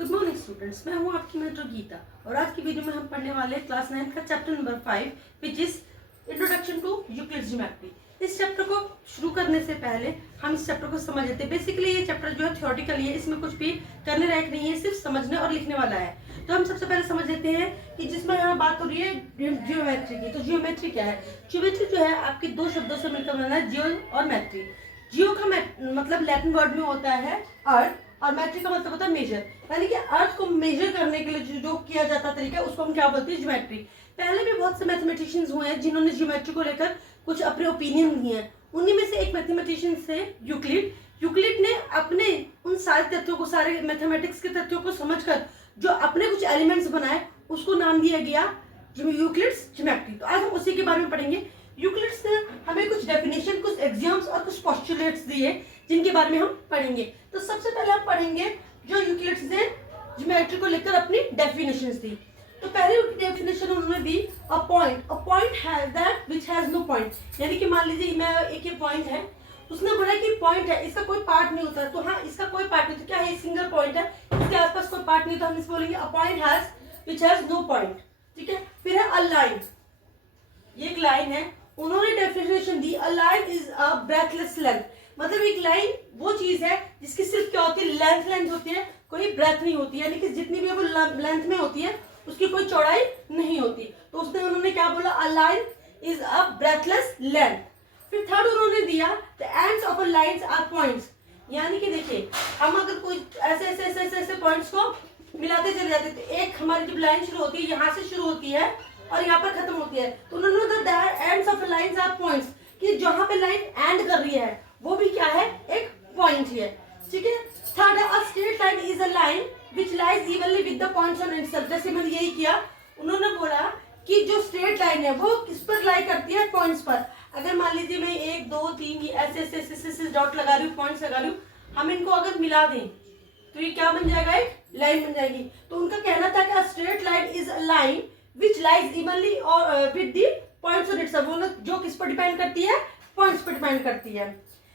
Good morning students, मैं हूं आपकी मेंटर गीता और आज की वीडियो में हम पढ़ने वाले हैं क्लास 9 का chapter number 5 which is introduction to Euclid's geometry. इस चैप्टर को शुरू करने से पहले हम इस चैप्टर को समझ लेते हैं। बेसिकली ये चैप्टर जो है थ्योरेटिकल है, इसमें कुछ भी करने लायक नहीं है, सिर्फ समझने और लिखने वाला है। तो हम सबसे पहले समझ लेते हैं कि जिसमें यहाँ बात हो रही है जियोमेट्री की। तो जियोमेट्री क्या है? जियोमेट्री जो है आपके दो शब्दों से मिलकर बना है, जियो और मैट्री। जियो का मतलब लैटिन वर्ड में होता है अर्थ और मैट्रिक का मतलब होता है मेजर, यानी कि अर्थ को मेजर करने के लिए जो किया जाता तरीका उसको हम क्या बोलते हैं? ज्योमेट्री। पहले भी बहुत से मैथमेटिशियंस हुए हैं जिन्होंने ज्योमेट्री को लेकर कुछ अपने ओपिनियन दिए हैं। उन्हीं में से एक मैथमेटिशियन से यूक्लिड। यूक्लिड ने अपने उन सारे तथ्यों को, सारे मैथमेटिक्स के तथ्यों को समझकर जो अपने कुछ एलिमेंट्स बनाए उसको नाम दिया गया यूक्लिड्स ज्योमेट्री। तो आज हम उसी के बारे में पढ़ेंगे। यूक्लिड्स ने हमें कुछ डेफिनेशन, कुछ एग्जाम्स और कुछ पोस्टुलेट्स दिए जिनके बारे में हम पढ़ेंगे। तो सबसे पहले हम पढ़ेंगे जो यूक्लिड्स ने ज्योमेट्री को लेकर अपनी डेफिनेशंस दी। तो पहले डेफिनेशन उन्होंने दी a point has that which has no point, यानी कि मान लीजिए मैं एक ये पॉइंट है, उसने बोला कि पॉइंट है, इसका कोई पार्ट नहीं होता। तो हाँ, इसका कोई पार्ट नहीं, तो क्या है? सिंगल पॉइंट है, इसके आसपास कोई पार्ट नहीं, तो हम इसे बोलेंगे a point has which has no point. ठीक है। फिर है अ लाइन, ये एक लाइन है। उन्होंने definition the a line is a breathless length, मतलब एक लाइन वो चीज है जिसकी सिर्फ क्या होती है? लेंथ होती है, कोई ब्रेथ नहीं होती, यानी कि जितनी भी वो लेंथ में होती है उसकी कोई चौड़ाई नहीं होती। तो उसने उन्होंने क्या बोला? A line is a breathless length. फिर थर्ड उन्होंने दिया the ends of a lines are points, यानी कि देखिए हम अगर कोई ऐसे ऐसे ऐसे ऐसे ऐसे पॉइंट्स को मिलाते चले जाते तो एक हमारी जब लाइन शुरू होती है यहाँ से शुरू होती है और यहाँ पर खत्म होती है, तो उन्होंने the ends of lines are points, कि जहां पे लाइन एंड कर रही है वो भी क्या है? एक पॉइंट ही है। ठीक है। थर्ड है a straight line is a line which lies evenly with the points on itself. जैसे मैंने यही किया, उन्होंने बोला कि जो स्ट्रेट लाइन है वो किस पर लाई करती है? पॉइंट्स पर। अगर मान लीजिए मैं 1 2 3 ऐसे ऐसे ऐसे डॉट लगा रही हूँ, पॉइंट्स लगा रही हूँ, हम इनको अगर मिला दें तो ये क्या बन जाएगा? एक लाइन बन जाएगी। तो उनका कहना था कि straight line is a line which lies evenly और with the points on itself, वो जो किस पर डिपेंड करती है? पॉइंट्स पर डिपेंड करती है।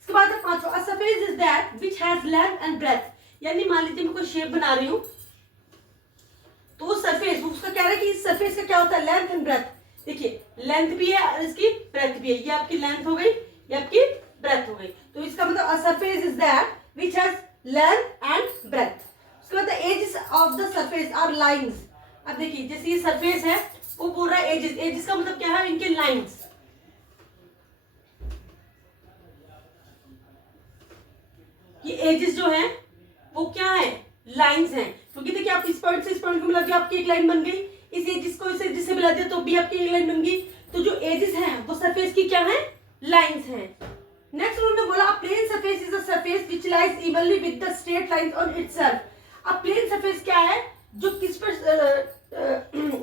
इसके बाद है पांचवा a surface is that which has length and breadth, यानी मान लीजिए मैं कोई शेप बना रही हूँ तो वो सरफेस, उसका कह रहा है कि इस सरफेस का क्या होता है? Length and breadth. देखिए लेंथ भी है और इसकी ब्रेथ भी है, ये आपकी लेंथ हो गई, ये आपकी ब्रेथ हो गई। तो इसका मतलब a surface is that which has length and breadth. उसके बाद the edges of the surface are lines. अब देखिए जैसे ये सरफेस है, वो बोल रहा है एजेस, एजेस का मतलब क्या है? इनके लाइंस। ये एजेस जो है वो क्या है? लाइंस हैं, क्योंकि देखिए आप इस पॉइंट से इस पॉइंट को मिला दिया, आपकी एक लाइन बन गई। इस एजेस को इस एजेस से मिला दिया तो भी आपकी एक लाइन बन गई। तो जो एजेस हैं वो सरफेस की क्या है? लाइंस हैं। नेक्स्ट उन्होंने बोला a plane surface is a surface which lies evenly with the straight lines on itself. अब प्लेन सरफेस क्या है? जो किस पर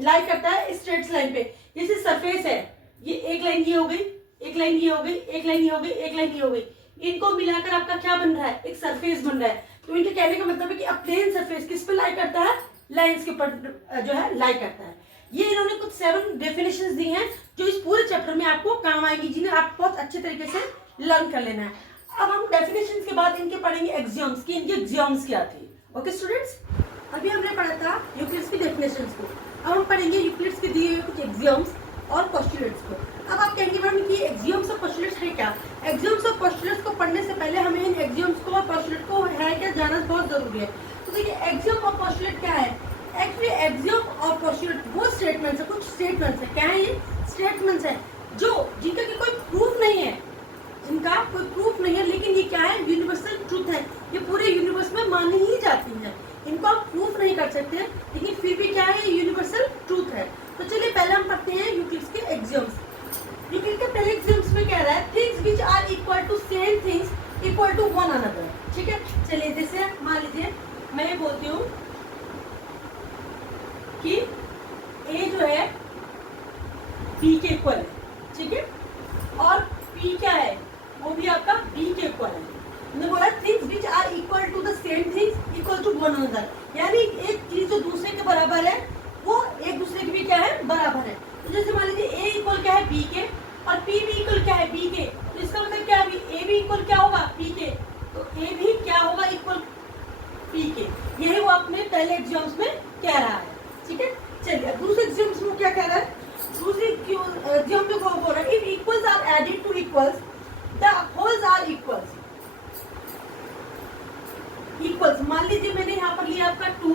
लाई करता है? स्ट्रेट लाइन पे। जैसे सरफेस है, ये एक लाइन ये हो गई, एक लाइन ये हो गई, एक लाइन ये हो गई, एक लाइन ये हो गई, इनको मिलाकर आपका क्या बन रहा है? एक सरफेस बन रहा है। तो इनके कहने का मतलब है कि अब प्लेन सरफेस किस पे लाई करता है? लाइंस के ऊपर जो है लाई करता है। ये इन्होंने कुछ 7 डेफिनेशंस दी हैं जो इस पूरे चैप्टर में आपको काम आएंगी, जिन्हें आप बहुत अच्छे तरीके से लर्न कर लेना है। अब हम डेफिनेशंस के बाद इनके पढ़ेंगे एग्जाम्स की, इनके एग्जाम्स क्या थे। ओके स्टूडेंट्स, अभी हमने पढ़ा था यूक्लिड्स की डेफिनेशंस को, अब हम पढ़ेंगे यूक्लिड्स के दिए हुए कुछ एग्जाम्स और पोस्टुलेट्स को। अब आप कहेंगे मैडम कि एक्सियम्स और पोस्टुलेट्स है क्या? एक्सियम्स और पोस्टुलेट्स को पढ़ने से पहले हमें इन एक्सियम्स को और पोस्टुलेट को है क्या जानना बहुत जरूरी है। तो देखिए एक्सियम और पोस्टुलेट क्या है? एक्चुअली एक्सियम और पोस्टुलेट वो स्टेटमेंट्स है, कुछ स्टेटमेंट्स है। क्या है ये? स्टेटमेंट्स है जो जिनका की कोई प्रूफ नहीं है, जिनका कोई प्रूफ नहीं है, लेकिन ये क्या है? यूनिवर्सल ट्रूथ है, ये पूरे यूनिवर्स में मानी ही जाती है। इनको आप प्रूफ नहीं कर सकते, लेकिन फिर भी क्या है? ये यूनिवर्सल ट्रूथ है। तो चलिए पहले हम पढ़ते हैं यूक्लिड्स के एग्जाम्स। यूक्लिड के पहले एग्जाम्स में कह रहा है things which are equal to same things equal to one another. ठीक है। चलिए जैसे मान लीजिए मैं ये बोलती हूँ कि ए जो है बी के इक्वल है, ठीक है, और पी क्या है? वो भी आपका बी के इक्वल है। मैंने बोला things which are equal to the same things equal to one another, यानी एक चीज जो दूसरे के बराबर है वो एक दूसरे के भी क्या है? बराबर है। तो जैसे मान लीजिए ए इक्वल क्या है? बी के, और पी भी इक्वल क्या है? बी के। तो इसका मतलब क्या है? ए भी इक्वल क्या होगा? पी के। तो ए भी क्या होगा? इक्वल पी के। यही वो अपने पहले एग्जाम्स में कह रहा है, ठीक है। चलिए अब दूसरे एग्जाम्स में क्या कह रहा है, दूसरे एग्जाम में बोल रहा है if equals are added to equals the wholes are equals. Equals मान लीजिए मैंने यहाँ पर लिया आपका 2,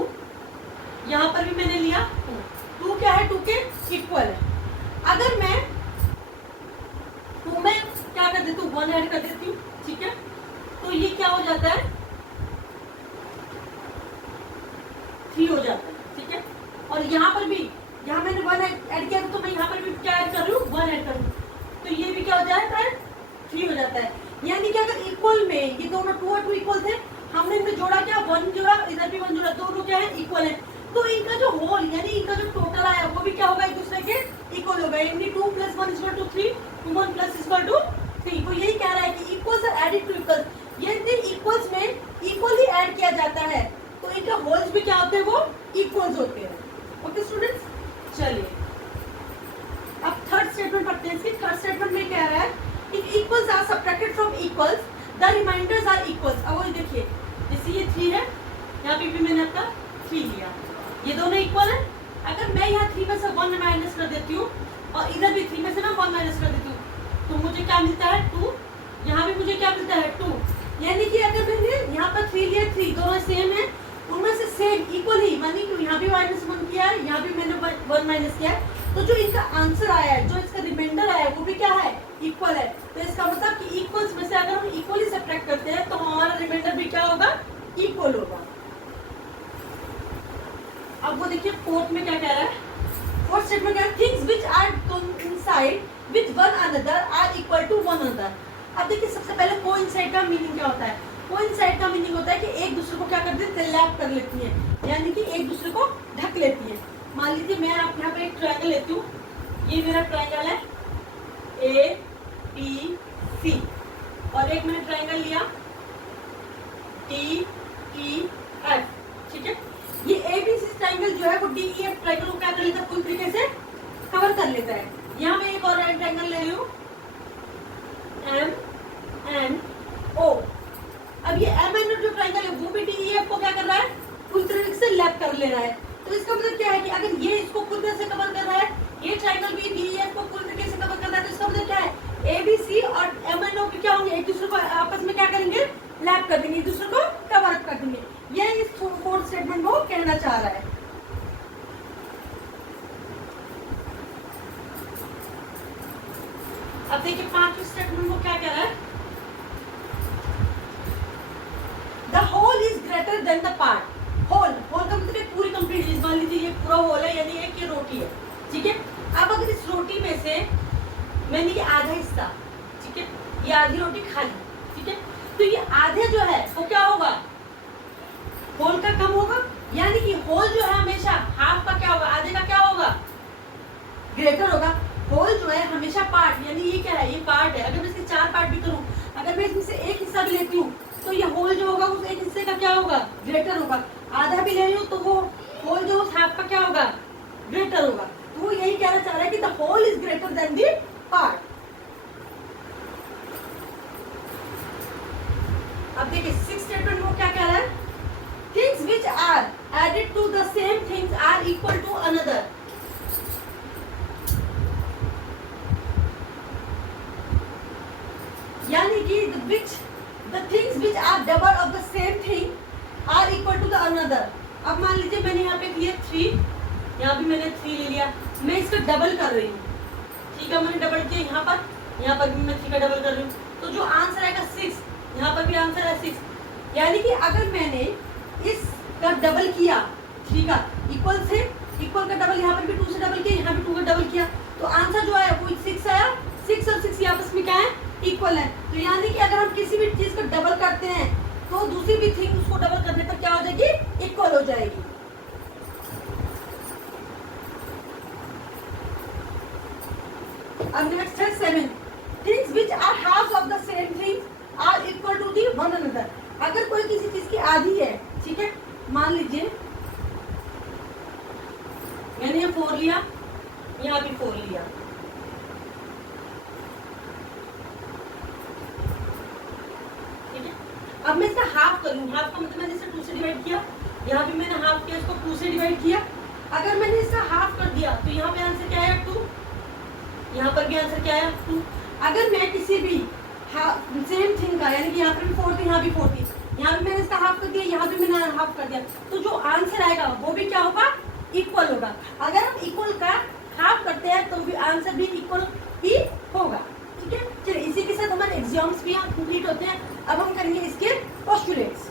यहाँ पर भी मैंने लिया 2 क्या है 2 के इक्वल है। अगर मैं 2 में क्या कर देती हूँ 1 ऐड कर देती हूँ, ठीक है, तो ये क्या हो जाता है 3 हो जाता है, ठीक है। और यहाँ पर भी यहाँ मैंने 1 ऐड किया तो मैं यहाँ पर भी क्या ऐड कर रही हूँ 1 ऐड कर रही हूँ, तो ये भी क्या हो जाता है 3 हो जाता है। यानी कि अगर इक्वल में ये दोनों 2 और 2 इक्वल थे, हमने इनमें जोड़ा क्या 1 जोड़ा, इधर भी 1 जोड़ा, दोनों क्या है इक्वल है, तो इनका जो होल यानी इनका जो टोटल आया वो भी क्या होगा एक दूसरे के इक्वल होगा। यानी 2 + 1 = 3, 2 1 + = 3। तो यही कह रहा है कि equals are added to equals, यदि इक्वल्स में इक्वल ही ऐड किया जाता है तो इनका होल्स भी क्या होते हैं वो इक्वल्स होते हैं। ओके स्टूडेंट्स, चलिए अब थर्ड स्टेटमेंट पढ़ते हैं। इसकी थर्ड स्टेटमेंट में कह रहा है if equals are subtracted from equals the remainders are equals. अब वो देखिए जैसे ये 3 है, यहाँ पे भी मैंने आपका 3 लिया, ये दोनों इक्वल है। अगर मैं यहाँ 3 में से 1 माइनस कर देती हूँ और इधर भी 3 में से मैं 1 माइनस कर देती हूँ, तो मुझे क्या मिलता है 2, यहाँ भी मुझे क्या मिलता है 2। यानी कि अगर मैंने यहाँ पर 3 लिया, 3 दोनों सेम है, उनमें से सेम इक्वल ही, मानी कि यहाँ भी -1 किया है, यहाँ भी मैंने 1 माइनस किया है, तो जो इनका आंसर आया है, जो इसका रिमाइंडर आया है वो भी क्या है इक्वल है। तो इसका मतलब कि इक्वल्स में से अगर हम इक्वली सब्ट्रैक्ट करते हैं तो हमारा रिमाइंडर भी क्या होगा इक्वल होगा। अब वो देखिए फोर्थ में क्या कह रहा है, फोर्थ स्टेटमेंट क्या है, things which are coincide with one another are equal to one another. अब देखिए सबसे पहले कोइंसाइड का मीनिंग क्या होता है। कोइंसाइड का मीनिंग होता है कि एक दूसरे को क्या कर देती है लैप कर लेती है, यानी कि एक दूसरे को ढक लेती है। मान लीजिए मैं आप यहाँ पे एक ट्रायंगल लेती हूँ, ये मेरा ट्रायंगल है ABC और एक मैंने ट्रायंगल लिया DEF, ठीक है। ये ABC ट्रायंगल जो है वो DEF ट्रायंगल को क्या कर लेता है पूरी तरीके से कवर कर लेता है। यहाँ मैं एक और ट्रायंगल ले रही हूँ MNO। अब ये MNO जो ट्रायंगल है वो भी DEF को क्या कर रहा है पूरी तरीके से लैप कर ले रहा है। तो इसका मतलब क्या है कि अगर ये इसको पूरी तरह से कवर कर रहा है, ये ट्रायंगल भी DEF को पूरी तरीके से कवर कर रहा है, तो इसका मतलब क्या है ABC और MNO भी क्या होंगे एक दूसरे को आपस में क्या करेंगे लैप कर देंगे, एक दूसरे को कवर अप कर देंगे। यह इस फोर्थ स्टेटमेंट को कहना चाह रहा है। अब देखिए पांचवें स्टेटमेंट को क्या कह रहा है, the whole is greater than the part. Whole का मतलब पूरी कंप्लीट चीज, मान लीजिए ये पूरा होल है यानी एक ये रोटी है, ठीक है। अब अगर इस रोटी में से मैंने ये आधा हिस्सा, ठीक है, ये आधी रोटी खा ली, ठीक है, तो ये आधे जो है वो क्या होगा होल का कम होगा, यानी कि होल जो है हमेशा हाफ का क्या होगा आधे का क्या होगा ग्रेटर होगा। होल जो है हमेशा पार्ट, यानी ये क्या है ये पार्ट है, अगर मैं इसके 4 पार्ट भी करूं, अगर मैं इसमें से एक हिस्सा भी लेती हूँ तो ये होल जो होगा उस एक हिस्से का क्या होगा ग्रेटर होगा। आधा भी ले रही हूँ तो वो होल जो उस हाफ का क्या होगा ग्रेटर होगा। तो वो यही कहना चाह रहा है कि the whole is greater than the part. अब देखिए सिक्स्थ स्टेटमेंट वो क्या कह रहा है, things which are added to the same things are equal to another. यानी कि the things which are double of the same thing are equal to the another। अब मान लीजिए मैंने यहाँ पे लिया 3, यहाँ भी मैंने 3 ले लिया, मैं इसका डबल कर रही हूँ, ठीक है, मैंने डबल किया यहाँ पर भी मैं 3 का डबल कर रही हूँ, तो जो आंसर आएगा 6, यहाँ पर भी आंसर है 6। यानी कि अगर मैंने इसका डबल किया 3 का इक्वल से, इक्वल का डबल यहाँ पर भी 2 से डबल किया, यहाँ भी 2 का डबल किया, तो आंसर जो आया वो 6 आया। 6 और 6 आपस में क्या है इक्वल है। तो यानी कि अगर हम किसी भी चीज को डबल करते हैं तो दूसरी भी थिंग उसको डबल करने पर क्या हो जाएगी इक्वल हो जाएगी। अब नेक्स्ट है 7, things which are half of the same thing are equal to the one another. अगर कोई किसी चीज की आधी है, ठीक है, मान लीजिए मैंने ये 4 लिया, यहाँ भी 4 लिया, अब मैं इसका हाफ करूँ, हाफ का मतलब मैंने इसे 2 से डिवाइड किया, यहाँ भी मैंने हाफ किया, इसको 2 से डिवाइड किया। अगर मैंने इसका हाफ कर दिया तो यहाँ पे आंसर क्या आया 2, यहाँ पर भी आंसर क्या आया 2। अगर मैं किसी भी सेम थिंग का, यानी कि यहाँ पर भी 4 थी, यहाँ भी 4 थी, यहाँ भी मैंने इसका हाफ कर दिया, यहाँ भी मैंने हाफ कर दिया, तो जो आंसर आएगा वो भी क्या होगा, इक्वल होगा। अगर हम इक्वल का हाफ करते हैं तो भी आंसर भी इक्वल ही होगा। ठीक है, चलिए इसी के साथ हमारे एग्जाम्स भी कंप्लीट होते हैं। अब हम करेंगे इसके पोस्टुलेट्स।